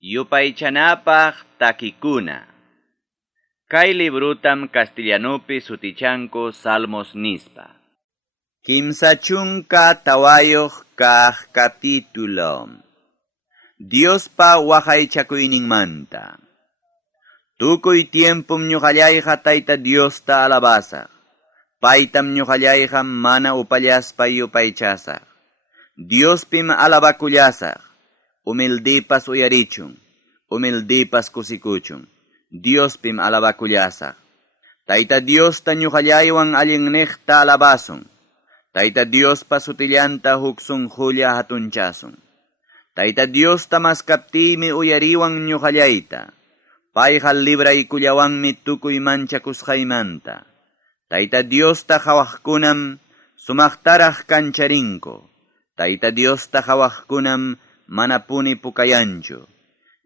Yupaychanapaq takikuna. Kay librutam castellanopi sutichanku Salmos nispa. Kimsa chunka tawayoq kaq capítulo. Diospa waqaychakuyninmanta. Tukuy tiempum ñuqallayqa Tayta Diosta alabasaq. Paytam ñuqallayqa mana upallaspa yupaychasaq. Diospim alabakullasaq. Humildipas uyarichun. Humildipas kusikuchun. Diospim alabakullasaq. Tayta Diosta ñuqallaywan allinniqta alabasun. Tayta Diospa sutillanta huksun julia hatunchasun. Tayta Diosta maskaptimi uyariwan ñuqallayta. Payqa libraykullawanmi tukuy manchakusqaymanta. Tayta Diosta qhawaqkunam sumaqtaraq kancharinku. Tayta Diosta qhawaqkunam mana puni pukayanchu.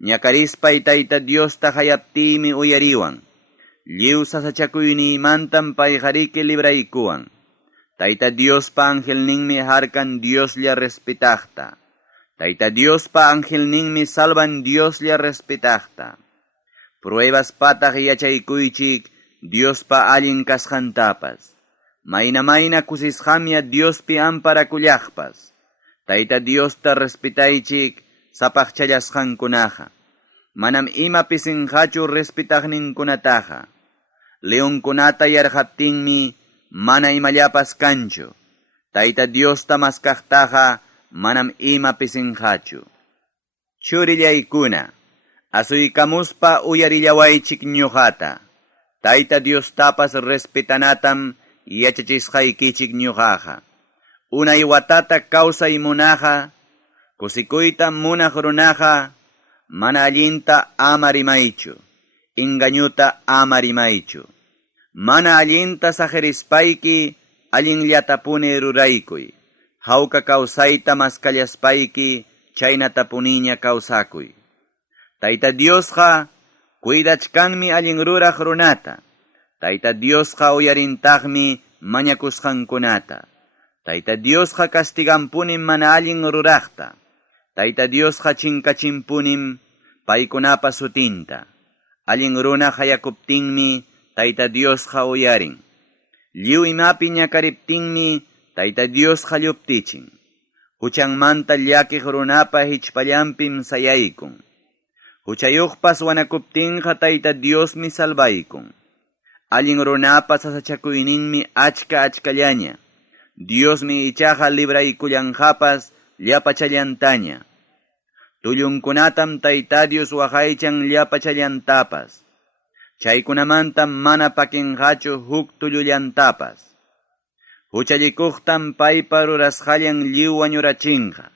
Ñakarispay Tayta Diosta hayaptimi uyariwan. Lliw sasachakuynimantam payqariki libraykuwan. Tayta Diospa angelninmi harkan Dioslla respetaqta. Tayta Diospa angelninmi salvan Dioslla respetaqta. Pruebas pataq yachaykuychik Diospa allin kasqantapas. Mayna kusisqamya Diospi amparakullaqpas. Tayta Diosta respetaychik sapaqchallasqankunaqa. Manam ima pisinqachu respetaqninkunataqa. Leonkunata yarqaptinmi mana imallapas kanchu. Tayta Diosta maskaqtaqa manam ima pisinqachu. Churillaykuna, asuykamuspa uyarillawaychik ñuqata. Tayta Diostapas respetanatam yachachisqaykichik ñuqaqa. Unay watata kawsay munaqa, kusikuyta munaq runaqa, mana allinta ama rimaychu, engañuta ama rimaychu. Mana allinta saqirispayki, allinllatapuni ruraykuy. Hawka kawsayta maskallaspayki, chaynatapuniña kawsakuy. Tayta Diosqa cuidachkanmi allin ruraq runata. Tayta Diosqa uyarintaqmi mañakusqankunata. Tayta Diosqa castigampunim mana allin ruraqta. Tayta Diosqa chinkachimpunim paykunapa sutinta. Allin runa hayakuptinmi Tayta Diosqa uyarin. Lliw imapi ñakariptinmi Tayta Diosqa lluptichin. Huchanmanta llakiq runapa hichpallampim sayaykun. Huchayuqpas wanakuptinqa Tayta Diosmi salvaykun. Allin runapa sasachakuyninmi achkallaña. Diosmi ichaqa libraykullanqapas llapachallantaña. Tullunkunatam Tayta Dios waqaychan llapachallantapas. Chaykunamantam mana pakinqachu huk tullullantapas. Huchallikuqtam paypa rurasqallan lliw wañurachinqa.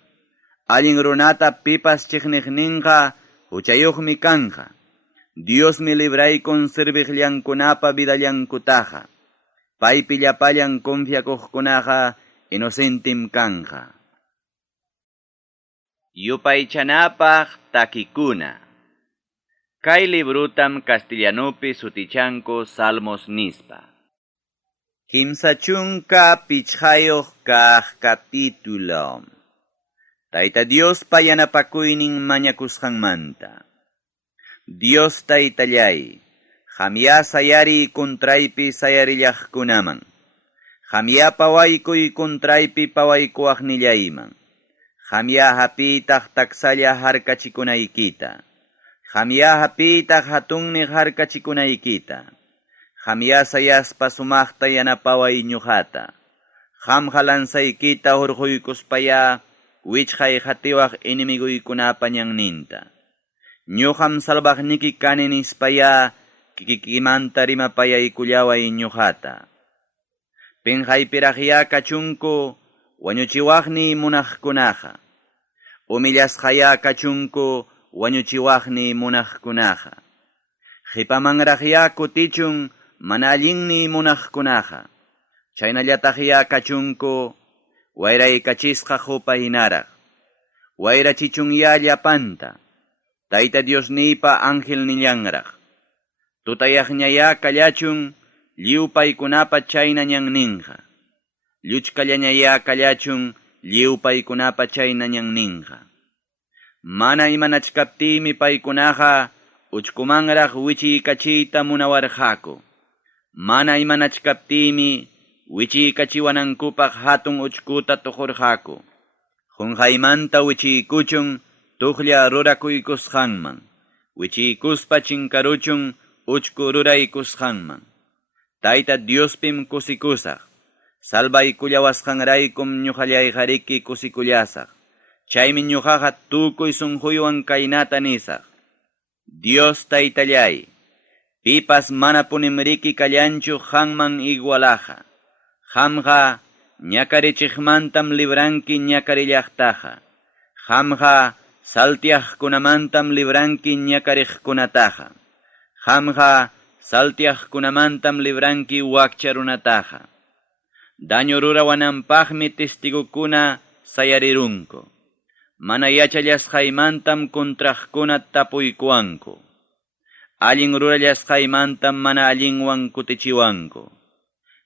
Allin runata pipas chiqniqninqa huchayuqmi kanqa. Diosmi libraykun sirviqllankunapa vidallankutaqa. Paypi llapallan confiakuqkunaqa inocentim kanqa. Yupaychanapaq takikuna. Kay librutam castellanopi sutichanku Salmos nispa. Kimsa chunka pichqayoq kaq capítulo. Tayta Diospa yanapakuynin mañakusqanmanta. Dios Taytallay, qamya sayari kuntraypi sayarillaqkunaman. Qamya pawaykuy kuntraypi pawaykuaqnillayman. Qamya hapitaq taksalla harkachikunaykita. Qamya hapitaq hatunniq harkachikunaykita. Qamya sayaspa sumaqta yanapaway ñuqata. Qamqa lansaykita hurquykuspaya wichqay qhatiwaq inimiguykunapa ñanninta. Ñuqam salvaqniki kani nispaya kikikimanta rimapayaykullaway ñuqata. Pinqaypiraqya kachunku wañuchiwaqni munaqkunaqa. Umillasqaya kachunku wañuchiwaqni munaqkunaqa. Qipamanraqya kutichun mana allinni munaqkunaqa. Chaynallataqya kachunku wayraykachisqa hupaynaraq. Wayrachichunya llapanta. Tayta Diosnipa angelnillanraq. Tutayaqñaya kallachun lliw paykunapa chayna ñanninqa. Lluchkallañaya kallachun lliw paykunapa chayna ñanninqa. Mana imanachkaptimi paykunaqa uchkumanraq wichiykachiyta munawarqaku. Mana imanachkaptimi wichiykachiwanankupaq hatun uchkuta tuqurqaku. Qunqaymanta wichiykuchun tuqlla rurakuykusqanman. Wichiykuspa chinkaruchun uchku ruraykusqanman. Tayta Diospim kusikusaq. Salvaykullawasqanraykum ñuqallayqariki kusikullasaq. Chaymi ñuqaqa tukuy sunquywan kaynata nisaq. Dios Taytallay, pipas mana punimriki kallanchu qamman igualaqa. Qamqa ñakarichiqmantam libranki ñakarillaqtaqa. Qamqa saltiaqkunamantam libranki ñakariqkunataqa. Qamqa saltiaqkunamantam libranki wakcharunataqa. Daño rurawananpaqmi testigukuna sayarirunku. Mana yachallasqaymantam kontraqkuna tapuykuwanku. Allin rurallasqaymantam mana allinwan kutichiwanku.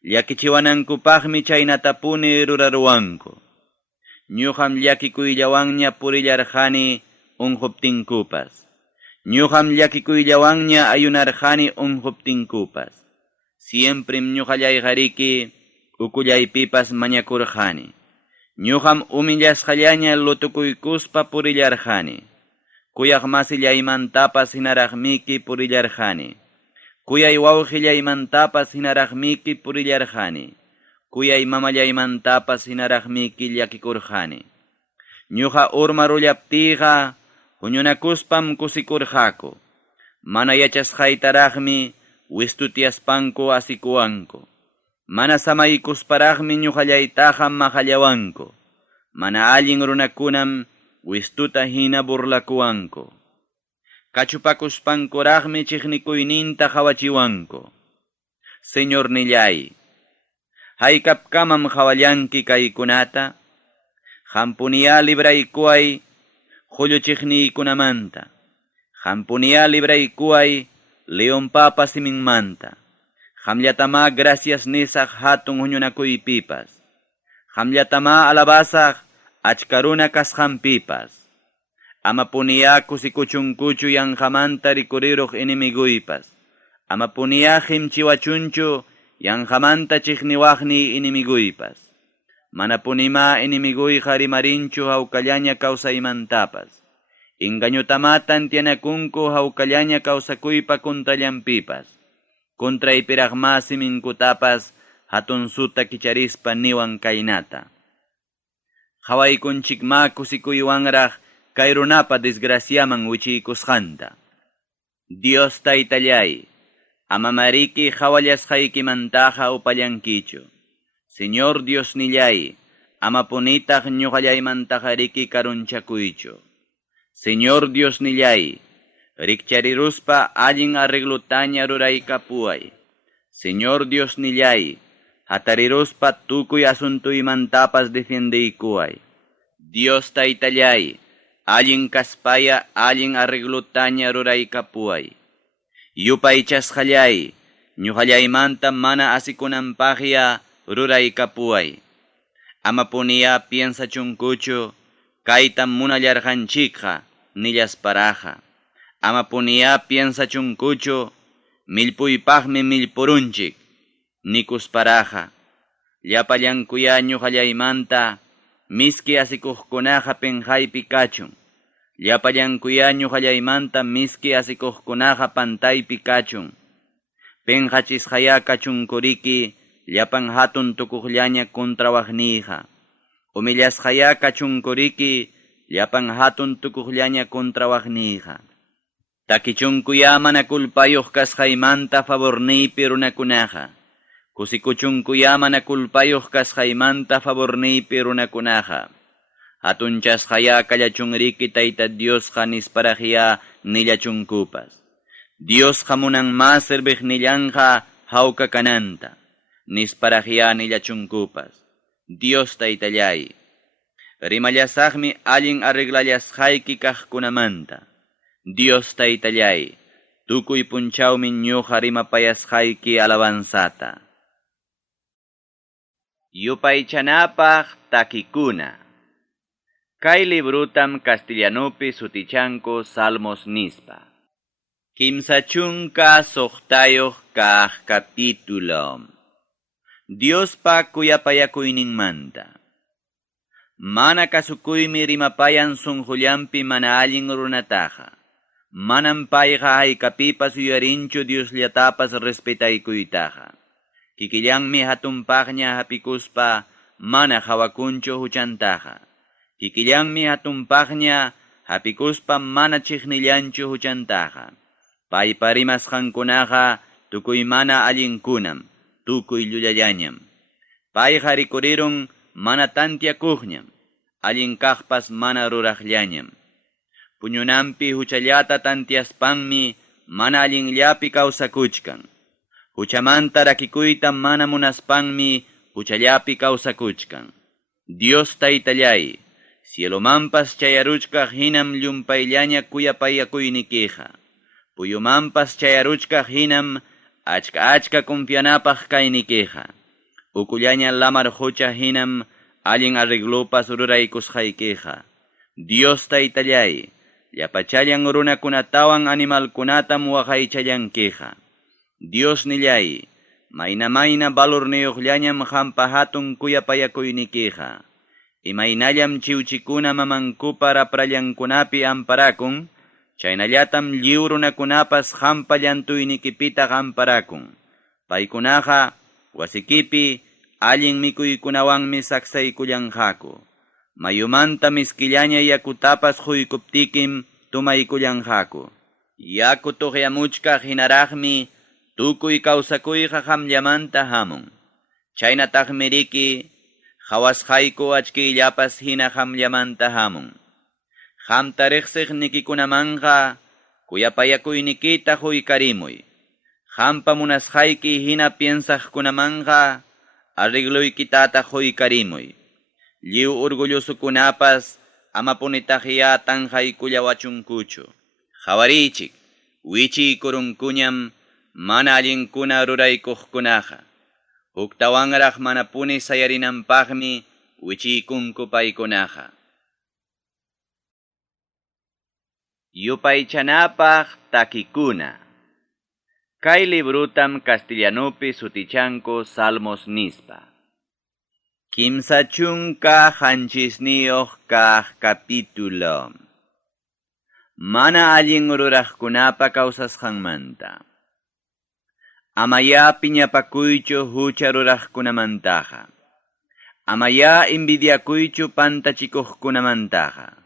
Llakichiwanankupaqmi chaynatapuni ruraruwanku. Ñuqam llakikuyllawanña purillarqani unquptinkupas. Ñuqam llakikuyllawanña ayunarqani unquptinkupas. Siemprim ñuqallayqariki ukullaypipas mañakurqani. Ñuqam umillasqallaña lutukuykuspa purillarqani. Kuyaq masillaymantapas hinaraqmiki purillarqani. Kuyay wawqillaymantapas hinaraqmiki purillarqani. Kuyay mamallaymantapas hinaraqmiki llakikurqani. Ñuqa urmarullaptiqa huñunakuspam kusikurqaku. Mana yachasqaytaraqmi wistutiaspanku asikuwanku. Mana samaykusparaqmi ñuqallaytaqa maqallawanku. Mana allin runakunam wistuta hina burlakuwanku. Kachupakuspankuraqmi chiqnikuyninta hawachiwanku. Señor nillay, haykapkamam hawallanki kaykunata. Hampuniya libraykuway hulluchiqniykunamanta. Hampuniya libraykuway leonpapa siminmanta. Hamllatama gracias nisaq hatun huñunakuypipas. Hamllatama alabasaq achkaruna kasqanpipas. Ama puniya kusikuchunkuchu yanqamanta rikuriruq inimiguypas. Ama puniya himchiwachunchu yanqamanta chiqniwaqni inimiguypas. Mana punima inimiguyqa rimarinchu hawkallaña kawsaymantapas. Ingañutama tantianakunku hawkallaña kawsakuypa kontrallanpipas. Kontraypiraqma siminkutapas hatun suta kicharispa niwan kaynata. Hawaykunchikma kusikuywanraq kay runapa desgraciaman wichiykusqanta. Dios Taytallay, ama mariki hawallasqaykimantaqa upallankichu. Señor Dios nillay, ama punitaq ñuqallaymantaqa riki karunchakuychu. Señor Dios nillay, rikchariruspa allin arreglutaña ruraykapuay. Señor Dios nillay, hatariruspa tukuy asuntuymantapas defendiykuay. Dios Taytallay, allin kaspaya allin arreglutaña ruraykapuay. Yupaychasqallay, ñuqallaymanta mana asikunanpaqya ruraykapuay. Ama puniya piensachunkuchu, kaytam munallarqanchikqa nillasparaqa. Ama puniya piensachunkuchu, millpuypaqmi millpurunchik, nikusparaqa. Llapallankuya ñuqallaymanta, miski asikuqkunaqa penjaypi kachun. Llapallankuya ñuqallaymanta miski asikuqkunaqa pantaypi kachun. Penjachisqaya kachunkuriki llapan hatun tukuqllaña kontrawaqniyqa. Umillasqaya kachunkuriki llapan hatun tukuqllaña kontrawaqniyqa. Takichunkuya mana kulpayuq kasqaymanta favorniypi runakunaqa. Kusikuchunkuya mana kulpayuq kasqaymanta favorniypi runakunaqa. Hatunchasqaya kallachunriki Tayta Diosqa nisparaqya nillachunkupas. Diosqa munanma serviqnillanqa hawka kananta. Nisparaqya nillachunkupas. Dios Taytallay, rimallasaqmi allin arreglallasqayki kaqkunamanta. Dios Taytallay, tukuy punchawmi ñuqa rimapayasqayki alabanzata. Yupaychanapaq takikuna. Kay librutam castellanopi sutichanko Salmos nispa. Kimsachunka soqtayoq kaq capítulo. Diospa kuyapayakuyninmanta. Mana kasukuymi rimapayan sunqullampi mana allin runataqa. Manan payqa haykapipas uyarinchu Diosllatapas respetaykuytaqa. Kikillanmi hatunpaqña hapikuspa mana hawakunchu huchantaqa. Kikillanmi hatunpaqña hapikuspa mana chiqnillanchu huchantaqa. Paypa rimasqankunaqa tukuy mana allinkunam, tukuy llullallañam. Payqa rikurirun mana tantiakuqñam, allin kaqpas mana ruraqllañam. Puñunampi huchallata tantiaspanmi mana allinllapi kawsakuchkan. Huchamanta rakikuyta mana munaspanmi huchallapi kawsakuchkan. Dios taytallay, cielomanpas chayaruchkaq hinam llumpayllaña kuyapayakuynikiqa. Puyumanpas chayaruchkaq hinam achka confianapaq kaynikiqa. Ukullaña lamar hucha hinam allin arreglopas ruraykusqaykiqa. Dios taytallay, llapachallan runakunatawan animalkunatam waqaychallankiqa. Dios nillay, mayna valorniyuqllañam hampa hatun kuyapayakuynikiqa. Imaynallam chiwchikuna mamankupa raprallankunapi amparakun, chaynallatam lliw runakunapas hampa llantuynikipita amparakun. Paykunaqa wasikipi allin mikuykunawanmi saksaykullanqaku. Mayumanta miskillaña yakutapas huykuptikim tumaykullanqaku. Yaku tuqyamuchkaq hinaraqmi tukuy kawsakuyqa hamllamanta hamun. Chaynataqmi riki hawasqayku achkiyllapas hina hamllamanta hamun. Hamta riqsiq nikikunamanqa kuyapayakuynikita huykarimuy. Hampa munasqayki hina piensaqkunamanqa arregluykitata huykarimuy. Lliw orgullosukunapas amapunitaqiya tanqaykullawachunkuchu. Hawarichik, wichiy kurunkuñam mana allinkuna ruraykuqkunaqa. Huktawanraq manapuni sayarinanpaqmi wichiykunku paykunaqa. Yupaychanapaq takikuna. Kay librutam castellanopi sutichanko Salmos nispa. Kimsachunka hanchisniyoq kaq capítulo. Mana allin ruraqkunapa kawsasqanmanta. Amaya piñapakuychu hucha ruraqkunamantaqa. Amaya invidiakuychu pantachikuqkunamantaqa.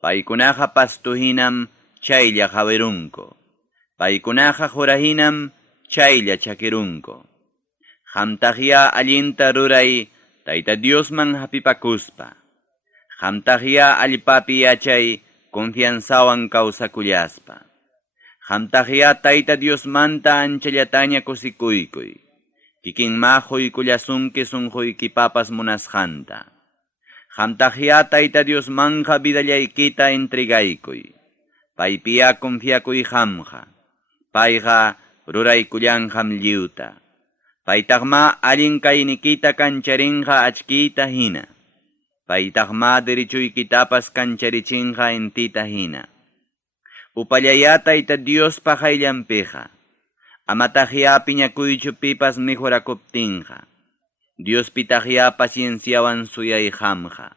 Paykunaqa pastuhinam chaylla hawerunko. Paykunaqa jurahinam chaylla chakirunko. Hamtaqya allinta ruray Tayta Diosman hapipakuspa. Hamtaqya allipapi yachay confianzawan kawsakullaspa. Hamtaqya Tayta Diosmanta anchallataña kusikuykuy. Kikinma huykullasunki sunquykipapas munasqanta. Hamtaqya Tayta Diosmanja vidallaykita entregaykuy. Paypiya confiakuy hamqa. Payqa ruraykullanham lliwta. Paytaqma allin kaynikita kancharinqa achkiyta hina. Paytaqma derichuykitapas kancharichinqa entita hina. Upallaya Tayta Diospa hayllampiqa. Amataqya piñakuychu pipas mejorakuptinqa. Diospitaqya pacienciawan suyayhamqa.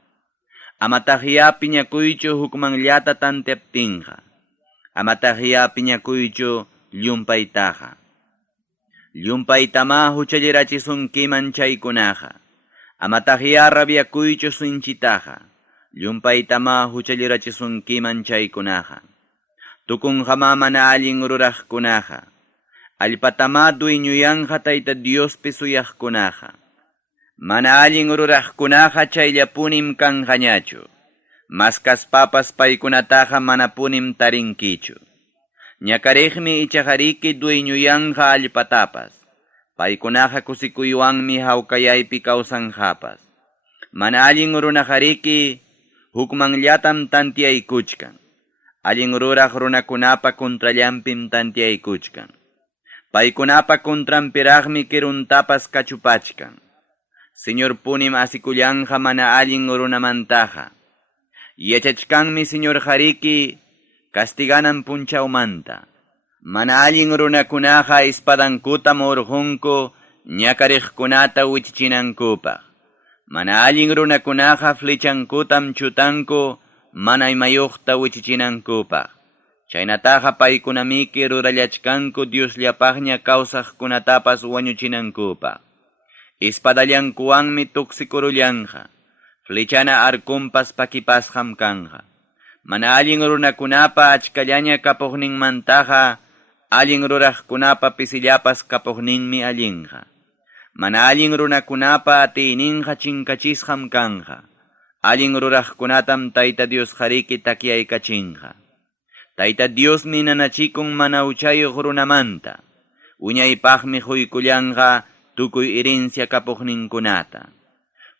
Amataqya piñakuychu hukmanllata tantiaptinqa. Amataqya piñakuychu llumpaytaqa. Llumpaytama huchallirachisunkiman chaykunaqa. Amataqya rabiakuychu sinchitaqa. Llumpaytama huchallirachisunkiman chaykunaqa. Tukunqama mana allin ruraqkunaqa. Allpatama dueñuyanqa Tayta Diospi suyaqkunaqa. Mana allin ruraqkunaqa chayllapunim kanqañachu. Maskaspapas paykunataqa manapunim tarinkichu. Ñakariqmi ichajariki dueñuyanqa allpatapas. Paykunaqa kusikuywanmi hawkayaypi kawsanqapas. Mana allin runajariki hukmanllatam tantiaykuchkan. Allin ruraq runakunapa kontrallanpim tantiaykuchkan. Paykunapa kontrampiraqmi kiruntapas kachupachkan. Señor punim asikullanqa mana allin runamantaqa. Yachachkanmi señor Jariki castiganan punchaumanta. Mana allin runakunaqa ispadankutam urqunku ñakariqkunata wichichinankupa. Mana allin runakunaqa flechankutam chutanku mana imayuqta wichichinankupa. Chaynataqa paykunamiki rurallachkanku Diosllapaqña kawsaqkunatapas wañuchinankupa. Ispadallankuwanmi tuksikurullanqa. Flechana arkumpas pakipasqam kanja. Mana allin runakunapa achkallaña kapuqninmantaqa allin ruraqkunapa pisillapas kapuqninmi allinqa. Mana allin runakunapa atiyninqa chinkachisqam kanja. Allin ruraqkunatam Tayta Dios Jariki takiyaykachinqa. Tayta Diosmi nanachikun mana uchayuq runamanta. Uñaypaqmi huykullanqa tukuy herencia kapuqninkunata.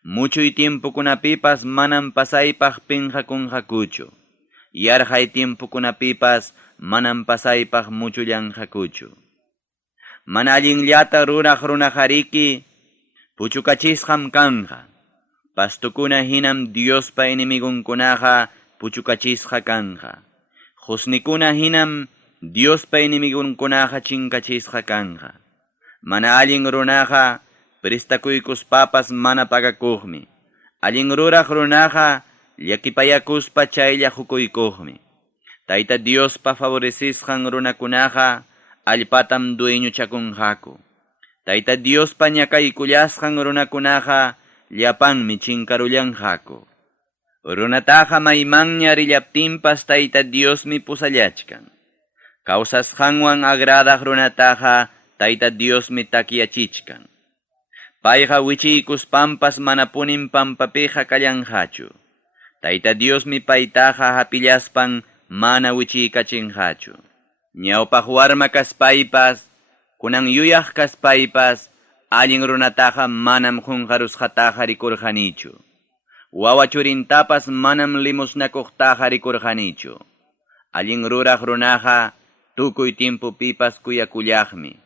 Muchuy tiempokunapipas manam pasaypaq pinqakunqakuchu. Yarqay tiempokunapipas manam pasaypaq muchullanqakuchu. Mana allinllata ruraq runa Jariki puchukachisqam kanja. Pastukuna hinam Diospa enemigunkunaqa puchukachisqa kanja. Husnikuna hinam Diospa enemigunkunaqa chinkachisqa kanja. Mana allin runaqa prestakuykuspapas mana pagakuqmi. Allin ruraq runaqa llakipayakuspa chaylla hukuykuqmi. Tayta Diospa favorecisqan runakunaqa allpatam dueñuchakunqaku. Tayta Diospa ñakaykullasqan runakunaqa llapanmi chinkarullanqaku. Runataqa maymanña rillaptinpas Tayta Diosmi pusallachkan. Kawsasqanwan agradaq runataqa Tayta Diosmi takiyachichkan. Payqa wichiykuspampas mana punin pampapiqa kallanqachu. Tayta Diosmi paytaqa hapillaspan mana wichiykachinqachu. Ñawpaq warma kaspaypas, kunan yuyaq kaspaypas, allin runataqa manam qunqarusqataqa rikurqanichu. Wawa churintapas manam limusnakuqtaqa rikurqanichu. Allin ruraq runaqa tukuy tiempopipas kuyakullaqmi.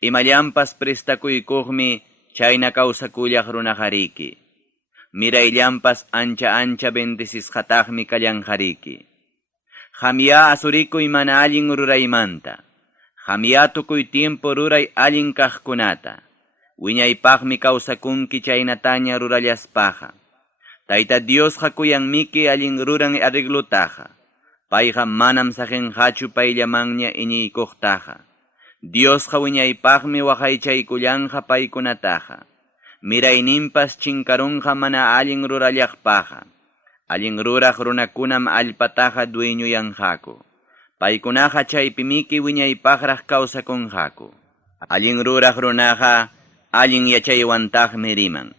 Imallampas prestakuykuqmi chayna kawsakullaq runa Jariki. Mirayllampas ancha bendisisqataqmi kallan Jariki. Qamya asurikuy mana allin ruraymanta. Qamya tukuy tiempo ruray allin kaqkunata. Wiñaypaqmi kawsakunki chaynataña rurallaspaqa. Tayta Diosqa kuyanmiki allin ruran arreglutaqa. Payqa manam sajenqachu payllamanña iñiykuqtaqa. Diosqa wiñaypaqmi waqaychaykullanqa paykunataqa. Mirayninpas chinkarunqa mana allin rurallaqpaqa. Allin ruraq runakunam allpataqa dueñuyanqaku. Paykunaqa chaypimiki wiñaypaqraq kawsakunqaku. Allin ruraq runaqa allin yachaywantaqmi riman.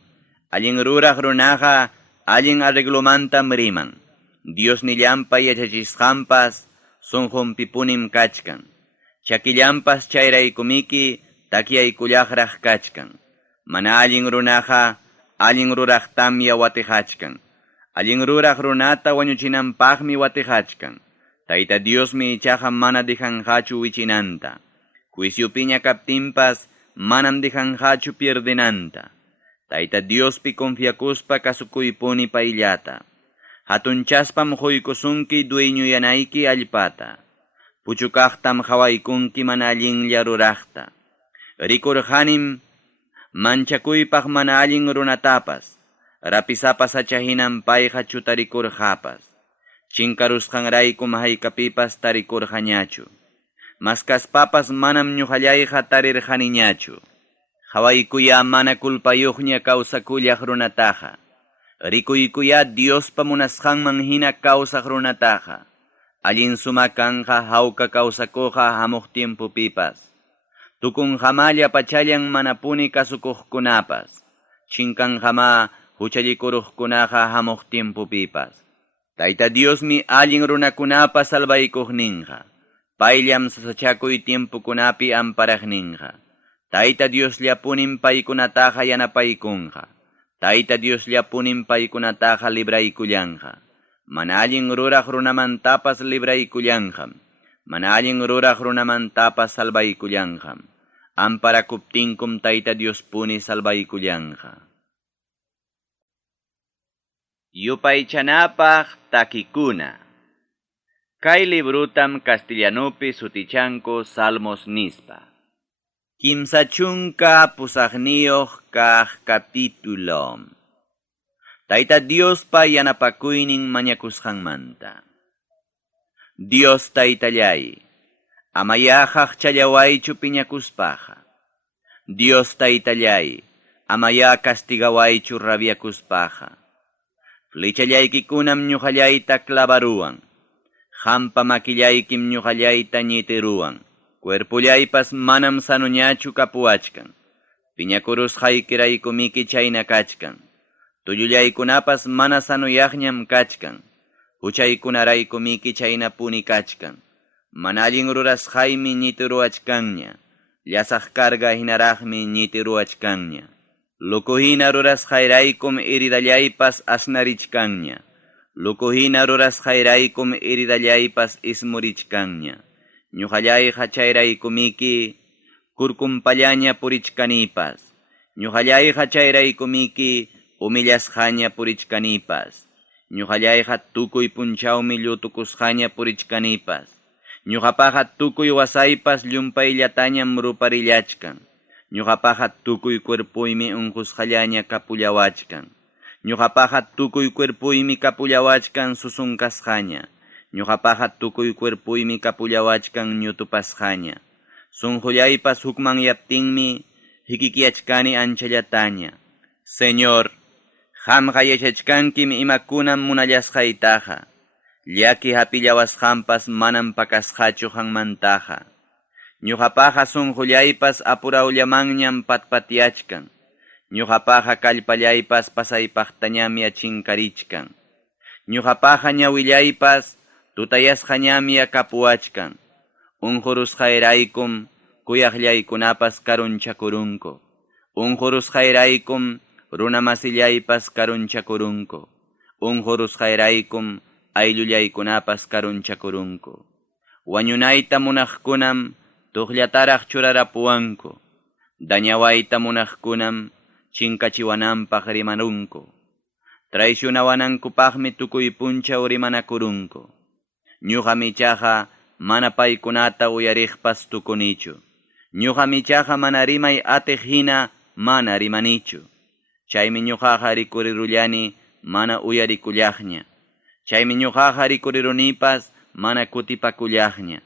Allin ruraq runaqa allin arreglomantam riman. Dios nillampa yachachisqampas sunqunpipunim kachkan. Chakillampas chayraykumiki takiaykullaqraq kachkan. Mana allin runaqa allin ruraqtam watihachkan. Allin ruraq runata wañuchinanpaqmi watihachkan. Tayta Diosmi ichaqa mana dejanqachu wichinanta. Juiciopiña kaptinpas manam dejanqachu pierdinanta. Tayta Diospi confiakuspa kasukuypuni payllata. Hatunchaspam huykusunki dueñuyanayki allpata. Puchukaqtam hawaykunki mana allinlla ruraqta. Rikurqanim manchakuypaq mana allin runatapas. Rapisapas achahinan payqa chutarikurqapas. Chinkarusqanraykum haykapipas tarikurqañachu. Maskaspapas manam ñuqallayqa tarirqaniñachu. Hawaykuya mana kulpayuqña kawsakullaq runataqa. Rikuykuya Diospa munasqanman hina kawsaq runataqa. Allin sumakanqa hawka kawsakuqa hamuq tiempopipas. Tukunqamalla pachallan manapuni kasukuqkunapas. Chinkanqama huchallikuruqkunaqa hamuq tiempopipas. Tayta Diosmi allin runakunapas salvaykuqninqa. Payllam sasachakuy tiempokunapi amparaqninqa. Tayta Diosllapunim paykunataqa yanapaykunqa. Tayta Diosllapunim paykunataqa libraykullanqa. Mana allin ruraq runamantapas libraykullanqam. Mana allin ruraq runamantapas salvaykullanqam. Amparakuptinkum Tayta Diospuni salvaykullanqa. Yupaychanapaq takikuna. Kay librutam castellanopi sutichanko Salmos nispa. Kimsa chunka pusaqniyuq kaq capítulo. Tayta Diospa yanapakuynin mañakusqanmanta. Dios taytallay, amayaqaq challawaychu piñakuspaqa. Dios taytallay, amaya castigawaychu rabiakuspaqa. Flechallaykikunam ñuqallayta clavaruwan. Hampa makillaykim ñuqallayta ñitiruwan. Cuerpullaypas manam sanuñachu kapuachkan. Piñakurusqaykiraykumiki chayna kachkan. Tullullaykunapas mana sanuyaqñam kachkan. Huchaykunaraykumiki chayna puni kachkan. Mana allin rurasqaymi ñitiruachkanña. Llasaq karga hinaraqmi ñitiruachkanña. Lukuhina rurasqayraykum iridallaypas asnarichkanña. Lukuhina rurasqayraykum iridallaypas ismurichkanña. Ñuqallayqa chayraykumiki kurkumpallaña purichkanipas. Ñuqallayqa chayraykumiki umillasqaña purichkanipas. Ñuqallayqa tukuy punchawmi llutukusqaña purichkanipas. Ñuqapaqa tukuy wasaypas llumpayllatañam ruparillachkan. Ñuqapaqa tukuy cuerpuymi unqusqallaña kapullawachkan. Ñuqapaqa tukuy cuerpuymi kapullawachkan susunkasqaña. Ñuqapaqa tukuy cuerpuymi kapullawachkan ñutupasqaña. Sunqullaypas hukman yaptinmi hikikiyachkani anchallataña. Señor, qamqa yachachkankim imakunam munallasqaytaqa. Llaki hapillawasqanpas manam pakasqachu qanmantaqa. Ñuqapaqa sunqullaypas apurawllamanñam patpatiachkan. Ñuqapaqa kallpallaypas pasaypaqtañami achinkarichkan. Ñuqapaqa ñawillaypas tutayasqañami akapuachkan. Unqurusqayraykum kuyaqllaykunapas karunchakurunku. Unqurusqayraykum runamasillaypas karunchakurunku. Unqurusqayraykum ayllullaykunapas karunchakurunku. Wañunayta munaqkunam tuqllataraq churarapuwanku. Dañawayta munaqkunam chinkachiwananpaq rimanunku. Traicionawanankupaqmi tukuy punchaw rimanakurunku. Ñuqa michaqa mana paykunata uyariqpas tukunichu. Ñuqa michaqa mana rimay atiq hina mana rimanichu. Chaymi ñuqaqa rikurirullani mana uyarikullaqña. Chaymi ñuqaqa rikurirunipas mana kutipakullaqña.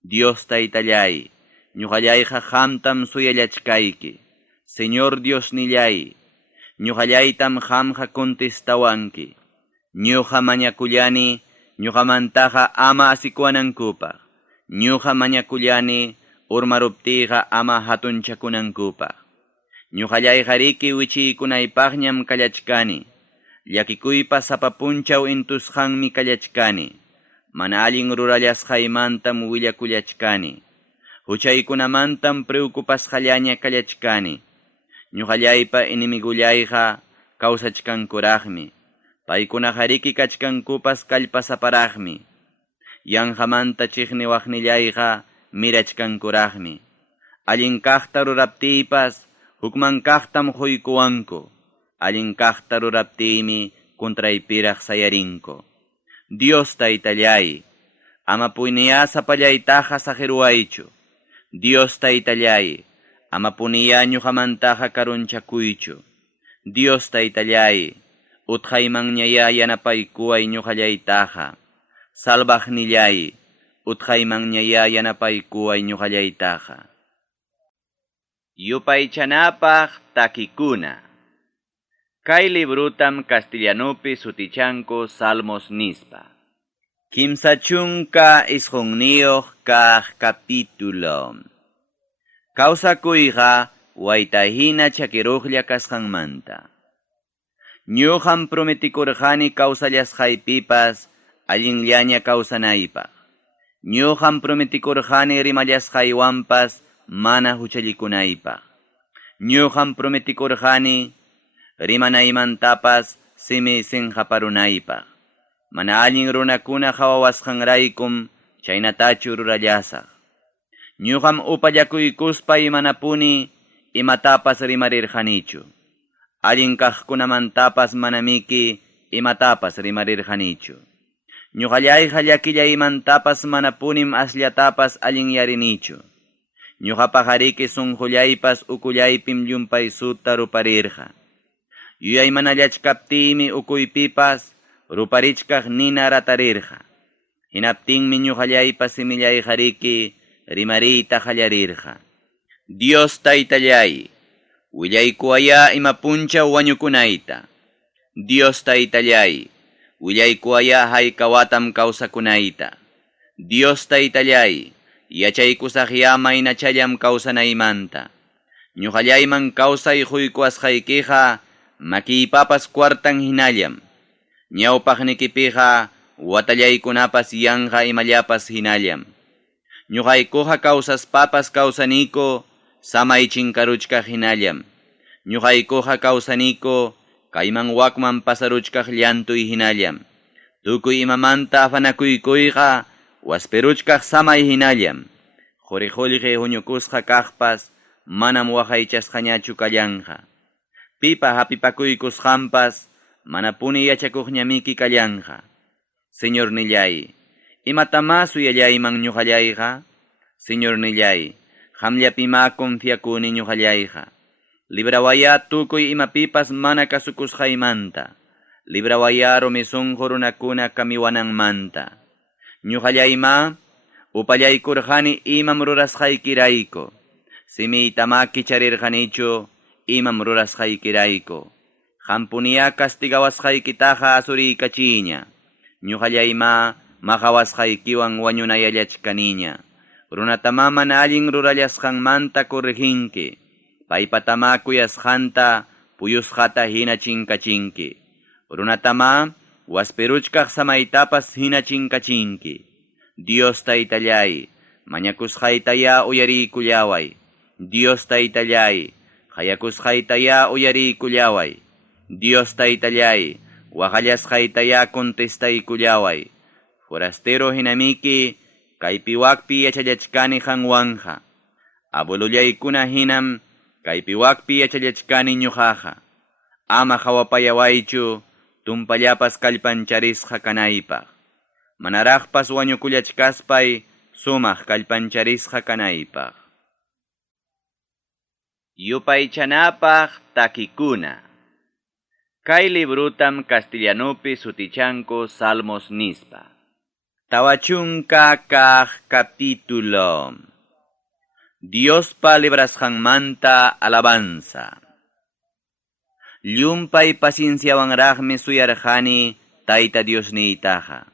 Dios taytallay, ñuqallayqa qamtam suyallachkayki. Señor Dios nillay, ñuqallaytam qamqa contestawanki. Ñuqa mañakullani, ñuqamantaqa ama asikuanankupaq. Ñuqa mañakullani, urmaruptiqa ama hatunchakunankupaq. Ñuqallayqa riki wichiykunaypaqñam kallachkani. Llakikuypas sapapunchaw intusqanmi kallachkani. Mana allin rurallasqaymantam willakullachkani. Huchaykunamantam preocupasqallaña kallachkani. Ñuqallaypa inimigullayqa kawsachkankuraqmi. Paykunaqa riki kachkankupas kallpasaparaqmi. Yanqamanta chiqniwaqnillayqa mirachkankuraqmi. Allin kaqta ruraptiypas hukman kaqtam quykuwanku. Allin kaqta ruraptiymi kontraypiraq sayarinku. Dios taytallay, ama puniya sapallaytaqa saqiruwaychu. Dios taytallay, ama puniya ñuqamantaqa karunchakuychu. Dios taytallay, utqaymanñaya yanapaykuway ñuqallaytaqa. Salvaqnillay, utqaymanñaya yanapaykuway ñuqallaytaqa. Yupaychanapaq takikuna. Kay librutam castellanopi sutichanko Salmos nispa. Kimsa chunka isqunniyoq kaq capítulo. Kawsakuyqa waytahina chakiruqlla kasqanmanta. Ñuqam prometikurqani kawsallasqaypipas allinllaña kawsanaypaq. Ñuqam prometikurqani rimallasqaywanpas mana huchallikunaypaq. Ñuqam prometikurqani rimanaymantapas simi sinqaparunaypaq. Mana allin runakuna hawawasqanraykum chaynatachu rurallasaq. Ñuqam upallakuykuspa imanapuni imatapas rimarirqanichu. Allin kaqkunamantapas manamiki imatapas rimarirqanichu. Ñuqallayqa llakillaymantapas mana punim asllatapas allin yarinichu. Ñuqapa qariki sunqullaypas ukullaypim llumpay sutta ruparirqa. Yuyay mana llachkaptimi ukuypipas ruparichkaq nina ratarirqa. Hinaptinmi ñuqallaypas simillay qariki rimariyta qallarirqa. Dios taytallay, willaykuwaya ima puncha wañukunayta. Dios taytallay, willaykuwaya haykawatam kawsakunayta. Dios taytallay, yachaykusaq maynachayllam kawsanaymanta. Ñuqallayman kawsay quykuwasqaykiqa makiypapas kwartan hinallam. Ñawpaqnikipiqa watallaykunapas yanqa imallapas hinallam. Ñuqaykuqa kawsaspapas kawsaniko samay chinkaruchkaq hinallam. Ñuqaykuqa kawsaniko kayman wakman pasaruchkaq llantuy hinallam. Tukuy imamanta afanakuykuyqa waspiruchkaq samay hinallam. Quriqulqi huñukusqa kaqpas manam waqaychasqañachu kallanqa. Pipa hapipakuykusqanpas mana puni yachakuqñamiki kallanqa. Señor nillay, imatama suyallayman ñuqallayqa? Señor nillay, qamllapima confiakuni ñuqallayqa. Librawaya tukuy imapipas mana kasukusqaymanta. Librawaya rumisunqu runakuna kamiwananmanta. Ñuqallayma upallaykurqani imam rurasqaykirayku. Simitama kicharirqanichu imam rurasqaykirayku. Qampuniya kastigawasqaykitaqa asuriykachiña. Ñuqallayma maqawasqaykiwan wañunayallachkaniña. Runatama mana allin rurallasqanmanta corrijinki. Paypatama kuyasqanta puyusqata hina chinkachinki. Runatama waspiruchkaq samaytapas hina chinkachinki. Dios taytallay, mañakusqaytaya uyariykullaway. Dios taytallay, qayakusqaytaya uyariykullaway. Dios taytallay, waqallasqaytaya contestaykullaway. Forastero hinamiki, kaypiwakpi yachallachkani qanwanqa. Abuelullaykuna hinam, kaypiwakpi yachallachkani ñuqaqa. Ama hawapayawaychu, tumpallapas kallpancharisqa kanaypaq. Manaraqpas wañukullachkaspay, sumaq kallpancharisqa kanaypaq. Yupaychanapaq takikuna. Kay librutam castellanopi sutichanku Salmos nispa. Tawachunka kaq capítulo. Diospa librasqanmanta alabanza. Llumpay pacienciawanraqmi suyarqani Tayta Diosniytaqa.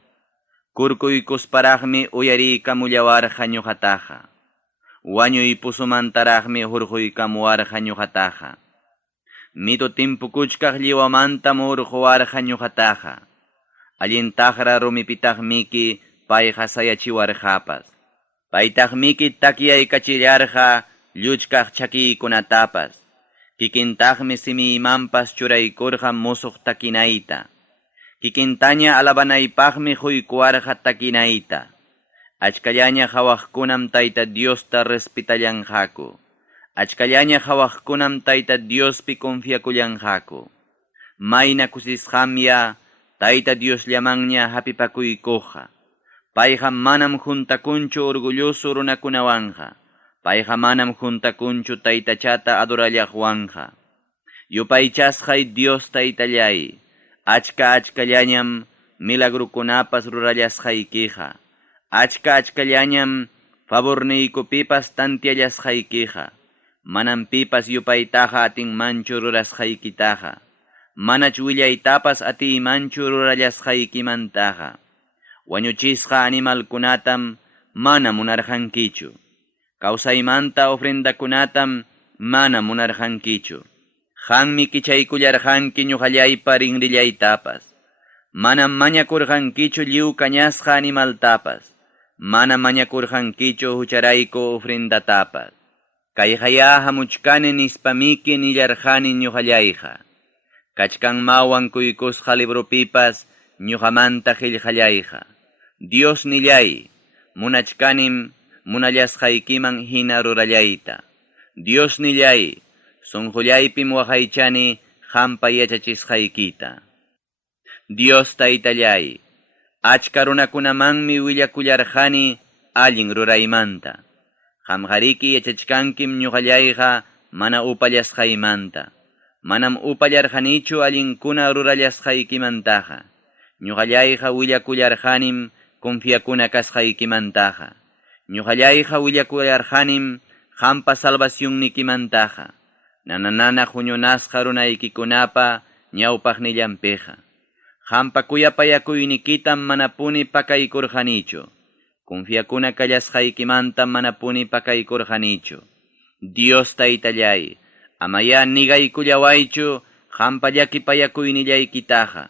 Kurkuykusparaqmi uyariykamullawarqa ñuqataqa. Wañuy pusumantaraqmi hurquykamuwarqa ñuqataqa. Mito timpukuchkaq lliwamanta murquwarqa ñuqataqa. Allintaqra rumipitaqmiki payqa sayachiwarqapas. Paytaqmiki takyaykachillarqa lluchkaq chakiykunatapas. Kikintaqmi simiymanpas churaykurqa musuq takinayta. Kikintaña alabanaypaqmi huykuwarqa takinayta. Achkallaña hawaqkunam Tayta Diosta respetallanqaku. Achkallaña hawaqkunam Tayta Diospi confiakullanqaku. Mayna kusisqamya Tayta Diosllamanña hapipakuykuqa. Payqa manam juntakunchu orgulloso runakunawanqa. Payqa manam juntakunchu Taytachata adorallaqwanqa. Yupaychasqay Dios Taytallay. Achkallañam milagrukunapas rurallasqaykiqa. Achkallañam favorniykupipas tantiallasqaykiqa. Manam pipas yupaytaqa atinmanchu rurasqaykitaqa. Manach willaytapas atiymanchu rurallasqaykimantaqa. Wañuchisqa animalkunatam mana munarqankichu. Kawsaymanta ofrendakunatam mana munarqankichu. Qanmi kichaykullarqanki ñuqallaypa rinrillaytapas. Manam mañakurqankichu lliw kañasqa animaltapas. Manam mañakurqankichu hucharayku ofrendatapas. Kayqaya hamuchkani nispamiki nillarqani ñuqallayqa. Kachkanmawan kuykusqa librupipas ñuqamanta qillqallayqa. Dios nillay, munachkanim munallasqaykiman hina rurallayta. Dios nillay, sunqullaypim waqaychani qampa yachachisqaykita. Dios taytallay, achka runakunamanmi willakullarqani allin ruraymanta. Qamqariki yachachkankim ñuqallayqa mana upallasqaymanta. Manam upallarqanichu allinkuna rurallasqaykimantaqa. Ñuqallayqa willakullarqanim confiakuna kasqaykimantaqa. Ñuqallayqa willakullarqanim qampa salvacionnikimantaqa. Nananana huñunasqa runaykikunapa ñawpaqnillanpiqa. Qampa kuyapayakuynikitam manapuni pakaykurqanichu. Confiakuna kallasqaykimantam manapuni pakaykurqanichu. Dios taytallay, amaya nigaykullawaychu qampa llakipayakuynillaykittaqa.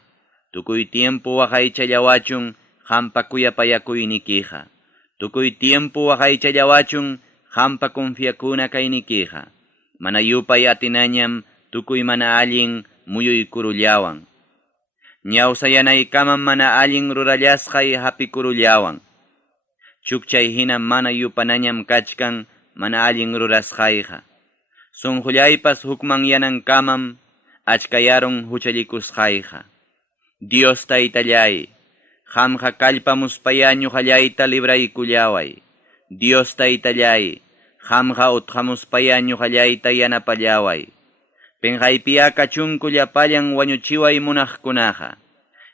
Tukuy tiempo waqaychallawachun qampa kuyapayakuynikiqa. Tukuy tiempo waqaychallawachun qampa confiakuna kaynikiqa. Mana yupay atinañam tukuy mana allin muyuykurullawan. Ñawsayanaykaman mana allin rurallasqay hapikurullawan. Chukchay hina mana yupanañam kachkan mana allin rurasqayqa. Sunqullaypas hukman yanankamam achkayaron huchallikusqayqa. Dios taytallay, qamqa kallpamuspaya ñuqallayta libraykullaway. Dios taytallay, qamqa utqamuspaya ñuqallayta yanapallaway. Penqaypiya kachunku llapallan wañuchiway munaqkunaqa.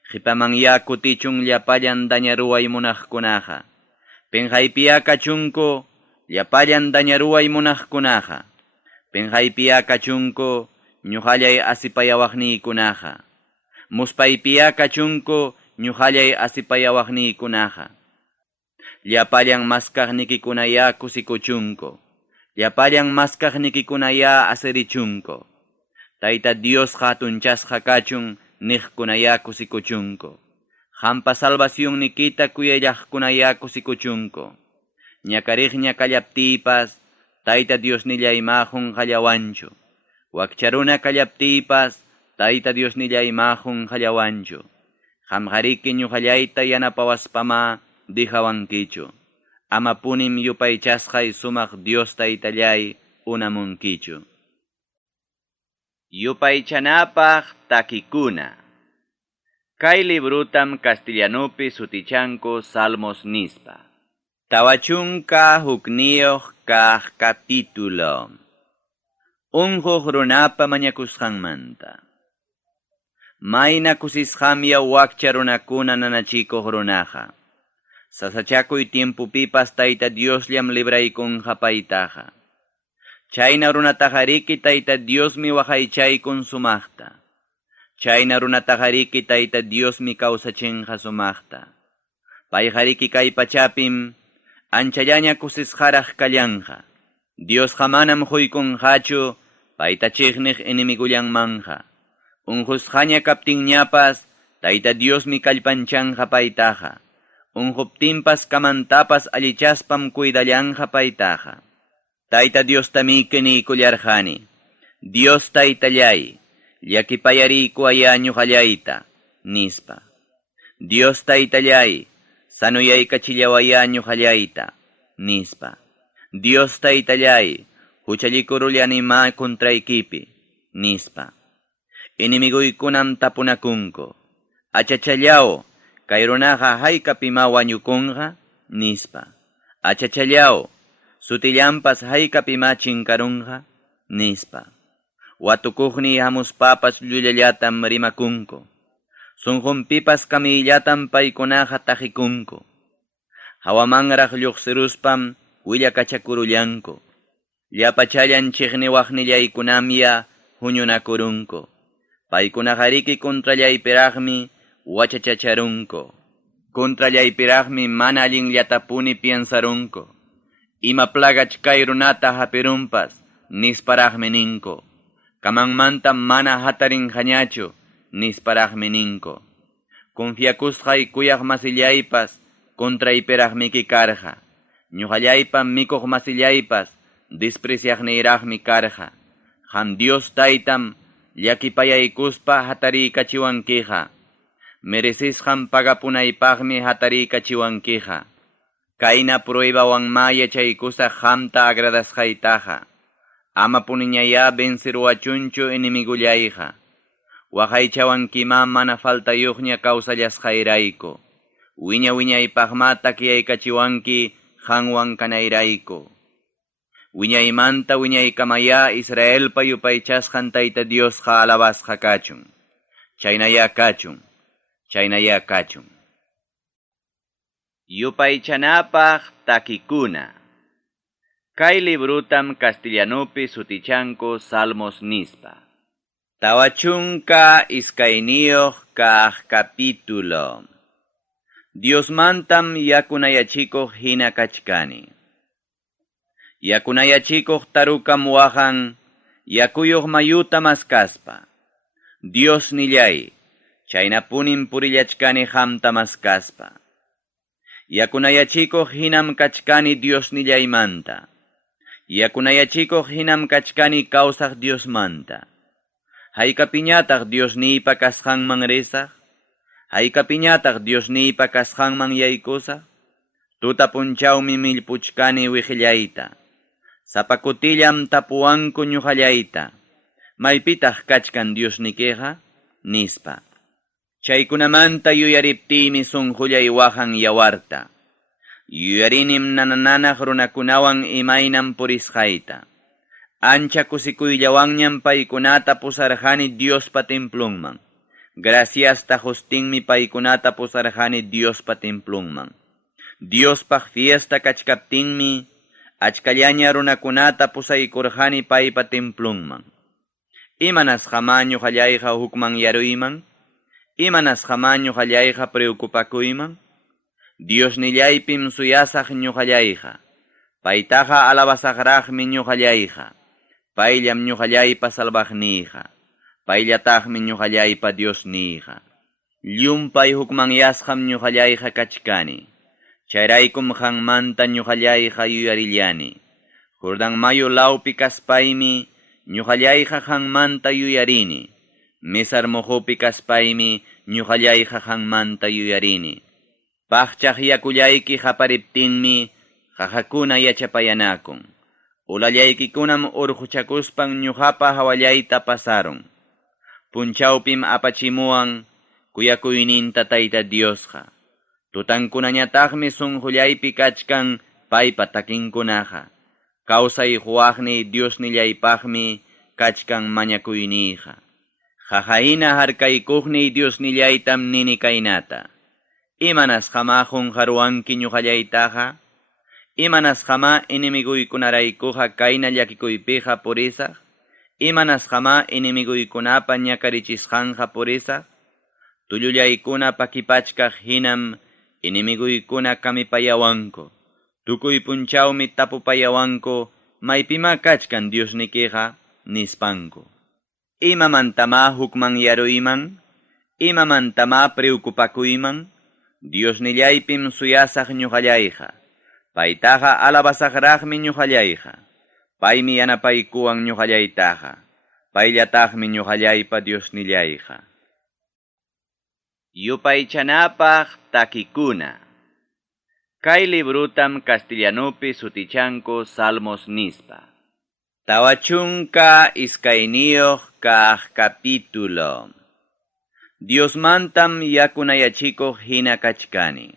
Qhipamanya kutichun llapallan dañaruway munaqkunaqa. Penqaypiya kachunku llapallan dañaruway munaqkunaqa. Penqaypiya kachunku ñuqallay asipayawaqniykunaqa. Muspaypiya kachunku ñuqallay asipayawaqniykunaqa. Llapallan maskaqnikikunaya kusikuchunku. Llapallan maskaqnikikunaya asirichunku. Tayta Dios hatunchasqa kachun niqkunaya kusikuchunku. Qampa salvación nikita kuyayaqkunaya kusikuchunku. Ñakariqña kallaptiypas Tayta Dios nillaymahun qallawanchu. Wakcharuna kallaptiypas Tayta Dios nillaymahun qallawanchu. Qamqariki ñuqallayta yanapawaspama dijawankichu. Amapunim yupaychasqay sumaq Dios taytallay unamunkichu. Yupaychanapaq takikuna. Kay librutam castellanupi sutichanku Salmos nispa. Tawachunka hukniyuq kaq capítulo. Unquq runapa mañakusqanmanta. Mayna kusisqamya wakcha runakuna nanachikuq runaqa. Sasachakuy tiempupipas Tayta Diosllam libraykunqa paytaqa. Chayna runatajariki Tayta Diosmi waqaychaykun sumaqta. Chayna runatajariki Tayta Diosmi kawsachinqa sumaqta. Payjariki kay pachapim anchallaña kusisqaraq kallanqa. Diosqa manam huykunqachu payta chiqniq inimigullanmanqa. Unqusqaña kaptinñapas Tayta Diosmi kallpanchanqa paytaqa. Unquptinpas kamantapas allichaspam cuidallanqa paytaqa. Tayta Diostami kinikullarqani. Dios taytallay, llakipayariykuaya ñuqallayta, nispa. Dios taytallay, sanuyaykachillawaya ñuqallayta, nispa. Dios taytallay, huchallikurullanima kontraykipi, nispa. Inimiguykunam tapunakunku. Achachallaw, kay runaqa haykapima wañukunqa, nispa. Achachallaw, sutillampas haykapima chinkarunqa, nispa. Watukuqni hamuspapas llullallatam rimakunku. Sunqunpipas kamillatam paykunaqa taqikunku. Hawamanraq lluqsiruspam willakachakurullanku. Llapachallan chiqniwaqnillaykunamya huñunakurunku. Paykunaqariki kontrallaypiraqmi wachachacharunku. Kontrallaypiraqmi mana allinllatapuni piensarunku. Ima plagach kay runata hapirunpas, nisparaqmi ninku. Kamanmanta mana hatarinqañachu, nisparaqmi ninku. Confiakusqay kuyaq masillaypas, kontraypiraqmi kikarqa. Ñuqallaypa mikuq masillaypas, despreciaqniyraqmi karqa. Qam Dios taytam, llakipayaykuspa hatariykachiwankiqa. Merecisqan pagapunaypaqmi hatariykachiwankiqa. Kayna pruebawanma yachaykusaq qamta agradasqaytaqa. Ama puniñaya vencerwachunchu inimigullayqa. waqaychawankima mana faltayuqña kawsallasqayrayku. Wiña-wiñaypaqma takiaykachiwanki qanwan kanayrayku. Wiñaymanta wiñaykamaya Israelpa yupaychasqan Tayta Diosqa alabasqa kachun. Chaynaya kachun. Chaynaya kachun. Yupaychanapaq takikuna. Kay librutam castellanupi sutichanku Salmos nispa. Tawachunka iskayniyuq kaq capítulo. Diosmantam yakunayachikuq hina kachkani. Yakunayachikuq tarukam wahan, yakuyuq mayuta maskaspa. Dios nillay, chaynapunin purillachkani hamta maskaspa. Yakunayachikuq hinam kachkani Dios nillaymanta. Yakunayachikuq hinam kachkani kawsaq Diosmanta. Haykapiñataq Dios nipa kasqanman risaq. Haykapiñataq Dios nipa kasqanman yaykusaq. Tuta punchawmi millpuchkani wikillayta. Sapakutillam tapuwanku ñuqallayta. Maypitaq kachkan Dios nikiqa? Nispa. Chaykunamanta yuyariptimi sunqullay wahan yawarta. Yuyarinim nanananaq runakunawan imaynam purisqayta. Ancha kusikuyllawanñam paykunata pusarqani Diospa templunman. Graciasta hustinmi paykunata pusarqani Diospa templunman. Diospaq fiesta kachkaptinmi achkallaña runakunata pusaykurqani paypa templunman. Imanasqama ñuqallayqa hukman yaruyman? Imanasqama ñuqallayqa preocupakuyman? Dios nillaypim suyasaq ñuqallayqa. Paytaqa alabasaqraqmi ñuqallayqa. Payllam ñuqallaypa salvaqniyqa. Payllataqmi ñuqallaypa Dios niyqa. Llumpay hukman yasqam ñuqallayqa kachkani. Chayraykum qanmanta ñuqallayqa yuyarillani. Jordan mayu lawpi kaspaymi ñuqallayqa qanmanta yuyarini. Mesar muhupi kaspaymi ñuqallayqa qanmanta yuyarini. Paqchaq yakullayki qapariptinmi qaqakuna yachapayanakun. Ulallaykikunam urquchakuspan ñuqapa hawallayta pasaron. Punchawpim apachimuwan kuyakuyninta Tayta Diosqa. Tutankunañataqmi sunqullaypi kachkan paypa takinkunaqa. Kawsay huwaqni Dios nillaypaqmi kachkan mañakuyniyqa. Qaqayna harkaykuqni Dios nillaytam nini kaynata. Imanasqama qunqarwanki ñuqallaytaqa? Imanasqama inimiguykunaraykuqa kayna llakikuypiqa purisaq? Imanasqama inimiguykunapa ñakarichisqanqa purisaq? Tullullaykuna pakipachkaq hinam inimiguykuna kamipayawanku. Tukuy punchawmi tapupayawanku maypima kachkan Dios nikiqa nispanku. Imamantama hukman yaruyman? Imamantama preocupakuyman? Dios nillaypim suyasaq ñuqallayqa. Paytaqa alabasaqraqmi ñuqallayqa. Paymi yanapaykuwan ñuqallaytaqa. Payllataqmi ñuqallaypa Dios nillayqa. Yupaychanapaq takikuna. Kay librutam castellanupi sutichanku Salmos nispa. Tawachunka iskayniyuq kaq capítulo. Diosmantam yakunayachikuq hina kachkani.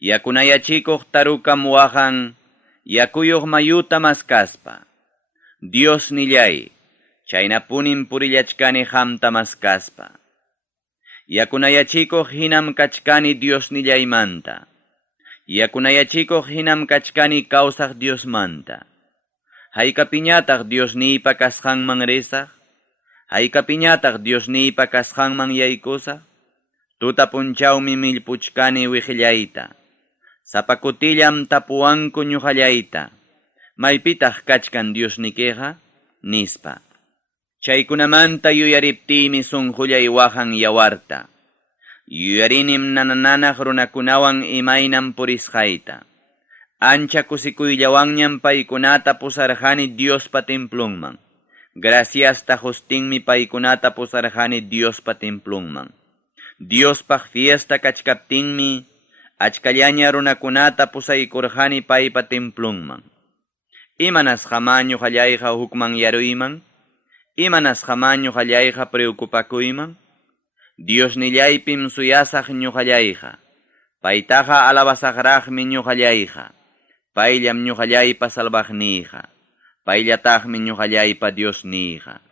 Yakunayachikuq tarukam wahan, yakuyuq mayuta maskaspa. Dios nillay, chaynapunin purillachkani hamta maskaspa. Yakunayachikuq hinam kachkani Dios nillaymanta. Yakunayachikuq hinam kachkani kawsaq Diosmanta. Haykapiñataq Dios nipa kasqanman risaq? Haykapiñataq Dios nipa kasqanman yaykusaq? Tuta punchawmi millpuchkani wikillayta. Sapakutillam tapuwanku ñuqallayta. Maypitaq kachkan Dios nikiqa? Nispa. Chaykunamanta yuyariptimi sunqullay wahan yawarta. Yuyarinim nanananaq runakunawan imaynam purisqayta. Ancha kusikuyllawanñam paykunata pusarqani Diospa templunman. Graciasta hustinmi paykunata pusarqani Diospa templunman. Diospaq fiesta kachkaptinmi achkallaña runakunata pusaykurqani paypa templunman. Imanasqama ñuqallayqa hukman yaruyman? Imanas jama ñuqallayqa preocupakuyman? Dios nillaypim suyasaq ñuqallayqa. Paytaqa alabasaqraqmi ñuqallayqa. Payllam ñuqallaypa salvaqniyqa. Payllataqmi ñuqallaypa Diosniyqa.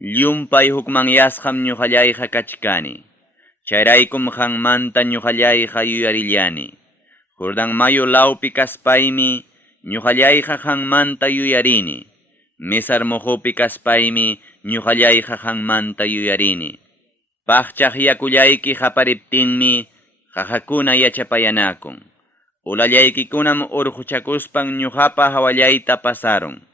Llumpay hukmanyasqam ñuqallayqa kachkani. Chayraykum qanmanta ñuqallayqa yuyarillani. Jordan mayo lawpi kaspaymi ñuqallayqa qanmanta yuyarini. Mesar mojopi kaspaymi ñuqallayqa qanmanta yuyarini. Paqchaq yakullayki qapariptinmi qaqakuna yachapayanakun. Ulallaykikunam urquchakuspan ñuqapa hawallayta pasaron.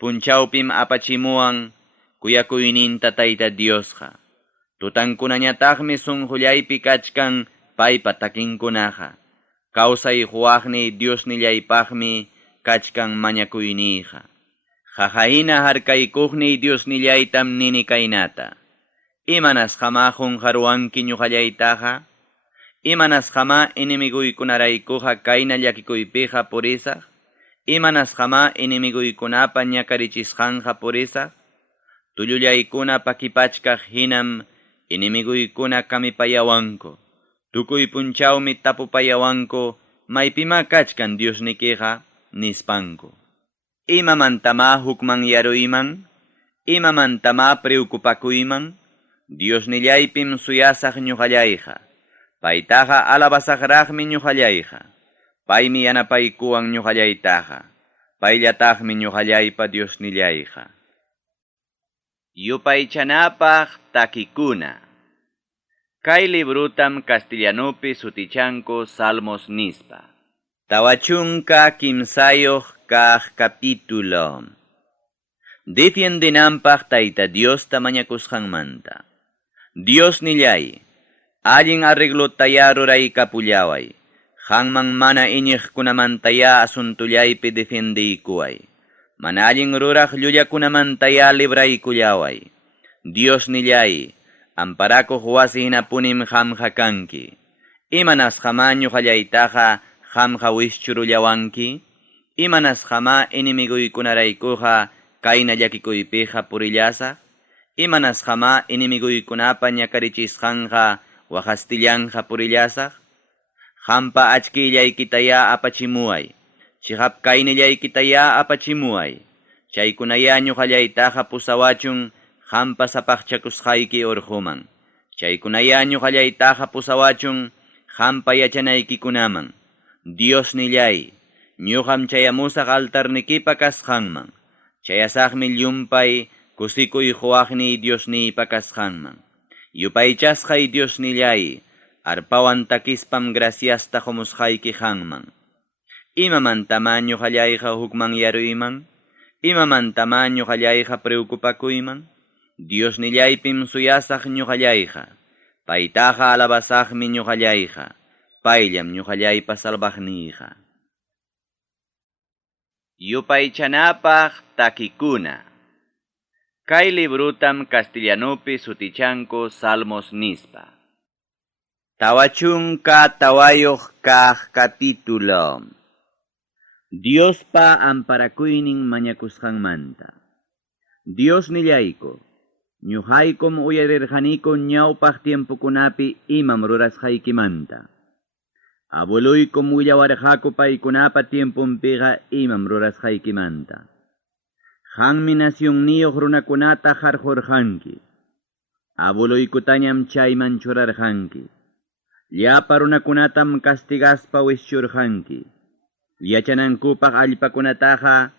Punchawpim apachimuwan kuyakuyninta Tayta Diosqa. Tutankunañataqmi sunqullaypi kachkan paypa takinkunaqa. Kawsay huwaqni Diosnillaypaqmi kachkan mañakuyniyqa. Qaqayna harkaykuqni Diosnillaytam nini kaynata. Imanas qama qunqarwanki ñuqallaytaqa? Imanas qama inimiguykunaraykuqa kayna llakikuypiqa purisaq? Imanas qama inimiguykunapa ñakarichisqanqa purisaq? Tullullaykuna pakipachkaq hinam inimiguykuna kamipayawanku. Tukuy punchawmi tapupayawanku maypima kachkan Diosnikiqa nispanku. Imamantama hukman yaruyman? Imamantama preocupakuyman? Diosnillaypim suyasaq ñuqallayqa. Paytaqa alabasaqraqmi ñuqallayqa. Paymi yanapaykuwan ñuqallaytaqa. Payllataqmi ñuqallaypa Diosnillayqa. Yupaychanapaq takikuna. Kay librutam castellanopi sutichanku Salmos nispa. Tawachunka kimsayoq kaq capítulo. Defiendinanpaq Tayta Diosta mañakusqanmanta. Dios nillay, allin arreglotaya ruraykapullayay. Qanman mana iñiqkunamantaya asuntullaypi defendiykuway. Mana allin ruraq llullakunamantaya libraykullaway. Dios nillay, amparakuq wasi hinapunim qamqa kanki. Imanas qama ñuqallaytaqa qamqa wischurulllawanki? Imanas qama inimiguykunaraykuqa kayna llakikuypiqa purillasaq? Imanas qama inimiguykunapa ñakarichisqanqa waqastillanqa purillasaq? Qampa achkillaykitaya apachimuway. Chiqap kaynillaykitaya apachimuway. Chaykunaya ñuqallaytaqa pusawachun qampa sapaqchakusqayki urquman. Chaykunaya ñuqallaytaqa pusawachun qampa yachanaykikunaman. Dios nillay, ñuqam chayamusaq altarnikipa kasqanman. Chayasaqmi llumpay kusikuy huwaqni Diosniypa kasqanman. Yupaychasqay Dios nillay, arpawan takispam graciasta humusqayki qanman. Imamantama ñuqallayqa hukman yaruyman? Imamantama ñuqallayqa preocupakuyman? Dios nillaypim suyasaq ñuqallayqa. Paytaqa alabasaqmi ñuqallayqa. Payllam ñuqallaypa salvaqniyqa. Yupaychanapaq takikuna. Kay librutam castellanopi sutichanku Salmos nispa. Tawachunka tawayoq kaq capítulo. Diospa amparakuynin mañakusqanmanta. Dios nillayku, ñuqaykum uyarirqaniku ñawpaq tiempukunapi imam rurasqaykimanta. Abueluykum willawarqaku paykunapa tiempunpiqa imam rurasqaykimanta. Qanmi nasyunniyuq runakunata qarqurqanki. Abueluykutañam chayman churarqanki. Llapa runakunatam castigaspa wischurqanki. Yachanankupaq allpakunataqa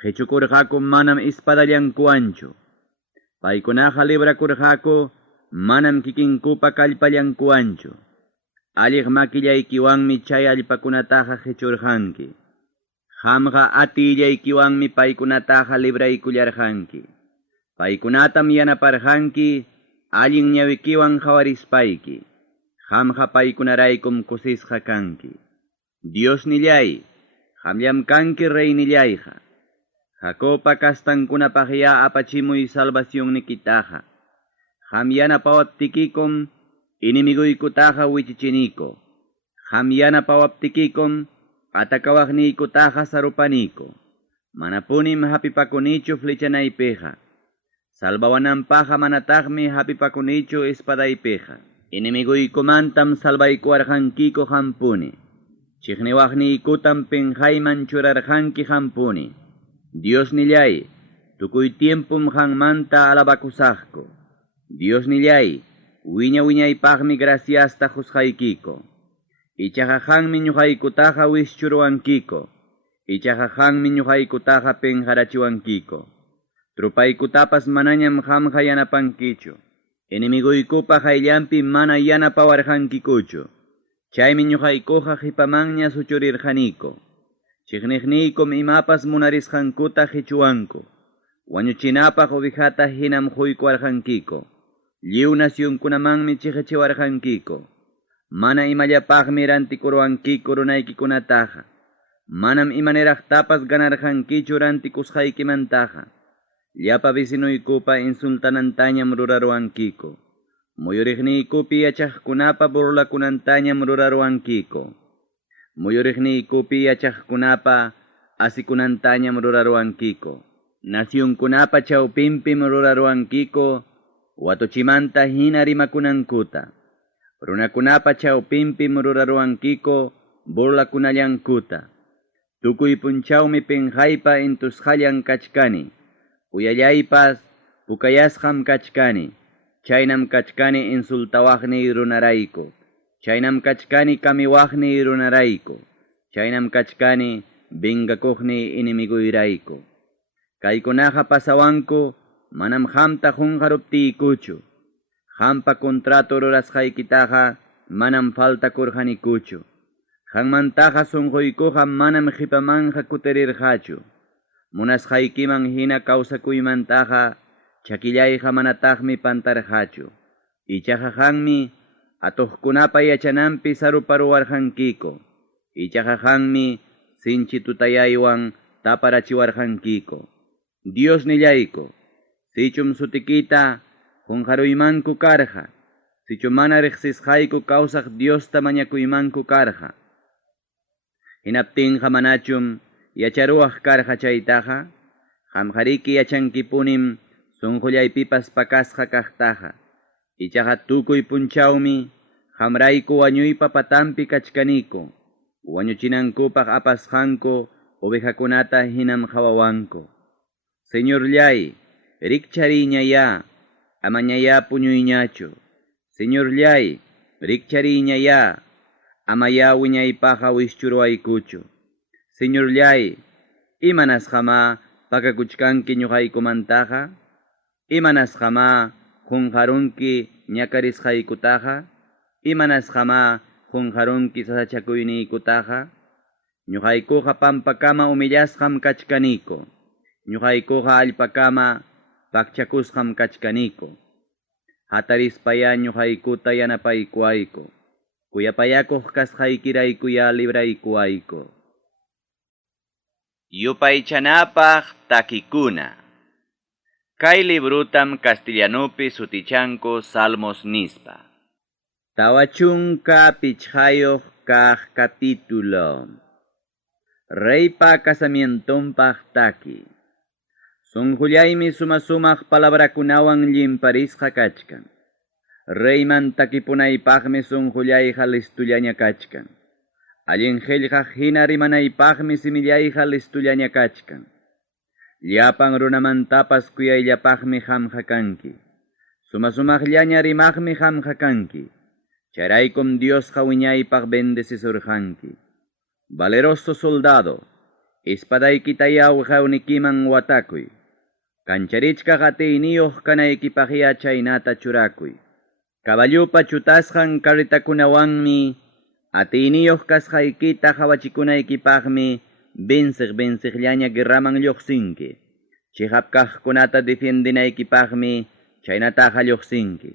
qhichukurqaku manam ispadallankuwanchu. Paykunaqa librakurqaku manam kikinkupa kallpallankuwanchu. Alliq makillaykiwanmi chay allpakunataqa qhichurqanki. Qamqa atillaykiwanmi paykunataqa libraykullarqanki. Paykunatam yanaparqanki allin ñawikiwan qhawarispayki. Qamqa paykunaraykum kusisqa kanki. Dios nillay, qamllam kanki rey nillayqa. Jacopa kastankunapaqya apachimuy salvacionnikitaqa. Qam yanapawaptikikum inimiguykutaqa wichichiniko. Qam yanapawaptikikum atakawaqniykutaqa sarupaniko. Manapunim hapipakunichu flechanaypiqa. Salvawananpaqa manataqmi hapipakunichu espadaypiqa. Inimiguykumantam salvaykuwarqankiko hampuni. Chiqniwaqniykutam penjayman churarqanki hampuni. Dios nillay, tukuy tiempum hanmanta alabakusaqku. Dios nillay, wiñaypaqmi graciasta husqaykiko. Ichaqa hanmi ñuqaykutaqa wischurwankiko. Ichaqa hanmi ñuqaykutaqa penjarachiwankiko. Trupaykutapas manañam hamqa yanapankichu. Inimiguykupaq ayllampi mana yanapawarqankikuchu. Chaymi ñuqaykuqa qipamanña suchurirqaniko. Chiqniqniykum imapas munarisqankuta qichuwanku. Wañuchinapaq ovejata hinam quykuwarqankiko. Lliw nasyunkunamanmi chiqichiwarqankiko. Mana imallapaqmi rantikurwankiko runaykikunataqa. Manam imaniraqtapas ganarqankichu rantikusqaykimantaqa. Llapa vecinuykupa insultanantañam rurarwankiko. Muyuriqniykupi yachaqkunapa burlakunantañam rurarwankiko. Muyuriqniykupi yachaqkunapa asikunantañam rurarwankiko. Nasyunkunapa chawpinpim rurarwankiko watuchimanta hina rimakunankuta. Runakunapa chawpinpim rurarwankiko burlakunallankuta. Tukuy punchawmi penjaypa intusqallan kachkani. Uyallaypas pukayasqam kachkani. Chaynam kachkani insultawaqni runarayko. Chaynam kachkani kamiwaqni runarayko. Chaynam kachkani bingakuqni inimiguyrayko. Kaykunaqa pasawanku manam hamta hunqaruptiykuchu. Hampa kontrato rurasqaykitaqa manam faltakurqanikuchu. Hanmantaqa sunquykuqa manam qhipamanja kutirirqachu. Munasqaykiman hina kawsakuymantaqa chakillayqa manataqmi pantarqachu. Ichaqa hanmi atuqkunapa yachananpi saruparuwarqankiko. Ichaqa hanmi sinchi tutayaywan taparachiwarqankiko. Dios nillayko, sichum sutikita hunqaruymanku karqa. Sichum mana riqsisqayku kawsaq Diosta mañakuymanku karqa. Hinaptinqa manachum yacharuwaq karqa chaytaqa. Qamqariki yachankipunim sunqullaypipas pakasqa kaqtaqa. Ichaqa tukuy punchawmi qamrayku wañuypa patampi kachkaniko. Wañuchinankupaq apasqanku ovejakunata hinam hawawanku. Señor llay, rikchariñaya, amañaya puñuyñachu. Señor llay, rikchariñaya, amaya wiñaypaqa wischurwaykuchu. Señor llay, imanasqama pakakuchkanki ñuqaykumantaqa? Imanasqama hunqarunki ñakarisqaykutaqa? Imanasqama hunqarunki sasachakuyniykuttaqa? Ñuqaykuqa pampakama umillasqam kachkaniko. Ñuqaykuqa allpakama pakchakusqam kachkaniko. Hatarispaya ñuqaykuta yanapaykuayko. Kuyapayakuq kasqaykiraykuya libraykuayko. Yupaychanapaq takikuna. Kay librutam castellanopi sutichanko Salmos nispa. Tawachunka pichhayoq kaq capítulo. Reypa casamientonpaq taki. Sunqullaymi sumasumaq palabrakunawan llimparisqa kachkan. Reyman takipunaypaqmi sunqullayqa listullaña kachkan. Allin qillqaq hina rimanaypaqmi simillayqa listullaña kachkan. Llapan runamantapas kuyayllapaqmi hamqa kanki. Sumasumaqllaña rimaqmi hamqa kanki. Charaykum Diosqa wiñaypaq bendecisurqanki. Valeroso soldado, espadaykita yawqawnikiman watakuy. Kancharichkaq atiyniyuq kanaykipaqya chaynata churakuy. Caballupa chutasqan karritakunawanmi atiyniyuq kasqaykita hawachikunaykipaqmi bensiqllaña guerraman lluqsinki. Chihapkaqkunata defendinaykipaqmi chaynataqa lluqsinki.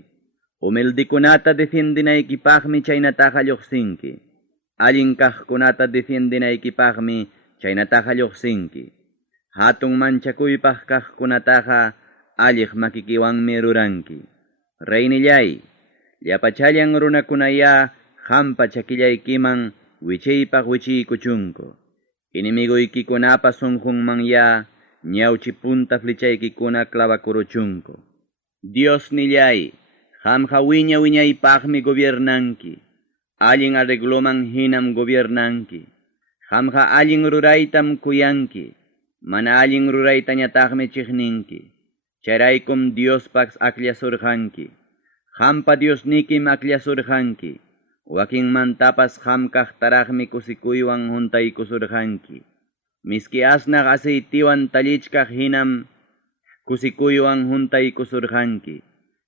Humildikunata defendinaykipaqmi chaynataqa lluqsinki. Allin kaqkunata defendinaykipaqmi chaynataqa lluqsinki. Hatun manchakuypaq kaqkunataqa alliq makikiwanmi ruranki. Reynillay, llapachallan runakunaya hampa chakillaykiman wichaypaq wichiykuchunku. Inimiguykikunapa sunqunmanya ñauchi punta flechaykikuna clavakuruchunko. Dios nillay, hamja wiña wiñaypaqmi gobiernanki, allin arregloman hinam gobiernanki, hamja allin ruraytam kuyanki, mana allin ruraytañataqmi chiqninki, charaykum Diospax aklasurjanki, hampa Diosnikim aklasurjanki, wakinmantapas hamkaqtaraqmi kusikuywan juntaykusurjanki, miski asnaq aceitiwan tallichkaq hinam kusikuywan juntaykusurjanki,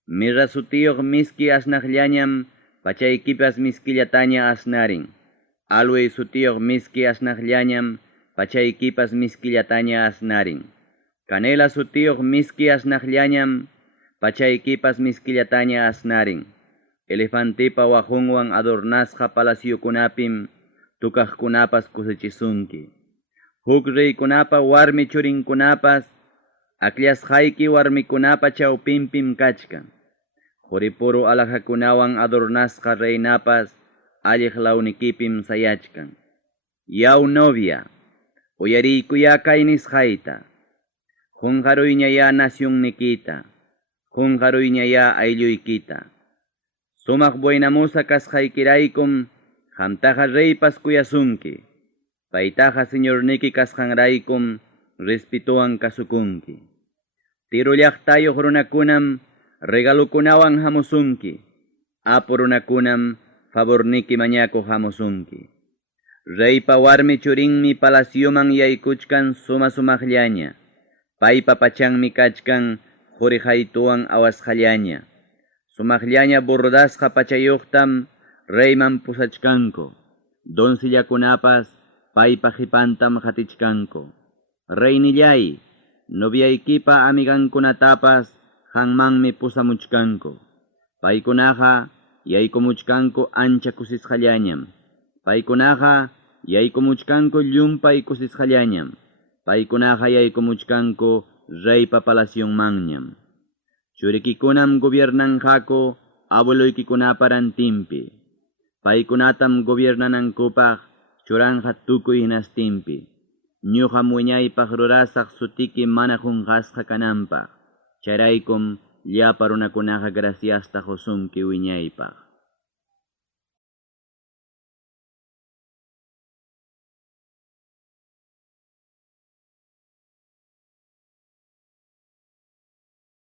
mirra sutiyuq miski asnaqllañam pachaykipas miskillataña asnarin, alway sutiyuq miski asnaqllañam pachaykipas miskillataña asnarin, canela sutiyuq miski asnaqllañam pachaykipas miskillataña asnarin, elefantipa wajunwan adornasqa palaciukunapim tukaqkunapas kusichisunki, huk reykunapa warmi churinkunapas akllashayki warmikunapa chawpinpim kachkan, Juripuru alaqakunawan adornasqa reynapas alliq lawnikipim sayachkan. Yaw novia, uyariykuya kay nisqayta, qunqaruyñaya nacionnikita, qunqaruyñaya aylluykita. Sumaq buenamusa kasqaykiraykum qamtaqa reypas kuyasunki, paytaqa señorniki kasqanraykum respetuwan kasukunki. Tiro llaqtayuq runakunam regalukunawan hamusunki, apu runakunam favorniki mañakuq hamusunki. Reypa warmi churinmi palacioman yaykuchkan sumaqllaña, paypa pachanmi kachkan qurihaytuwan awasqallaña. Sumaqllaña bordasqa pachayuqtam reyman pusachkanku, donsillakunapas paypa qipantam qatichkanku. Reynillay, noviaykipa amigankunatapas hanmanmi pusamuchkanku, paykunaqa yaykumuchkanku ancha kusisqallañam, paykunaqa yaykumuchkanku llumpay kusisqallañam, paykunaqa yaykumuchkanku reypa palacionmanñam. Churikikunam gobiernanqaku abueluykikunapa rantinpi, paykunatam gobiernanankupaq churanqa tukuy hinastinpi. Ñuqam wiñaypaq rurasaq sutiki mana qunqasqa kananpaq, charaykum llapa runakunaqa graciasta qusunki wiñaypaq.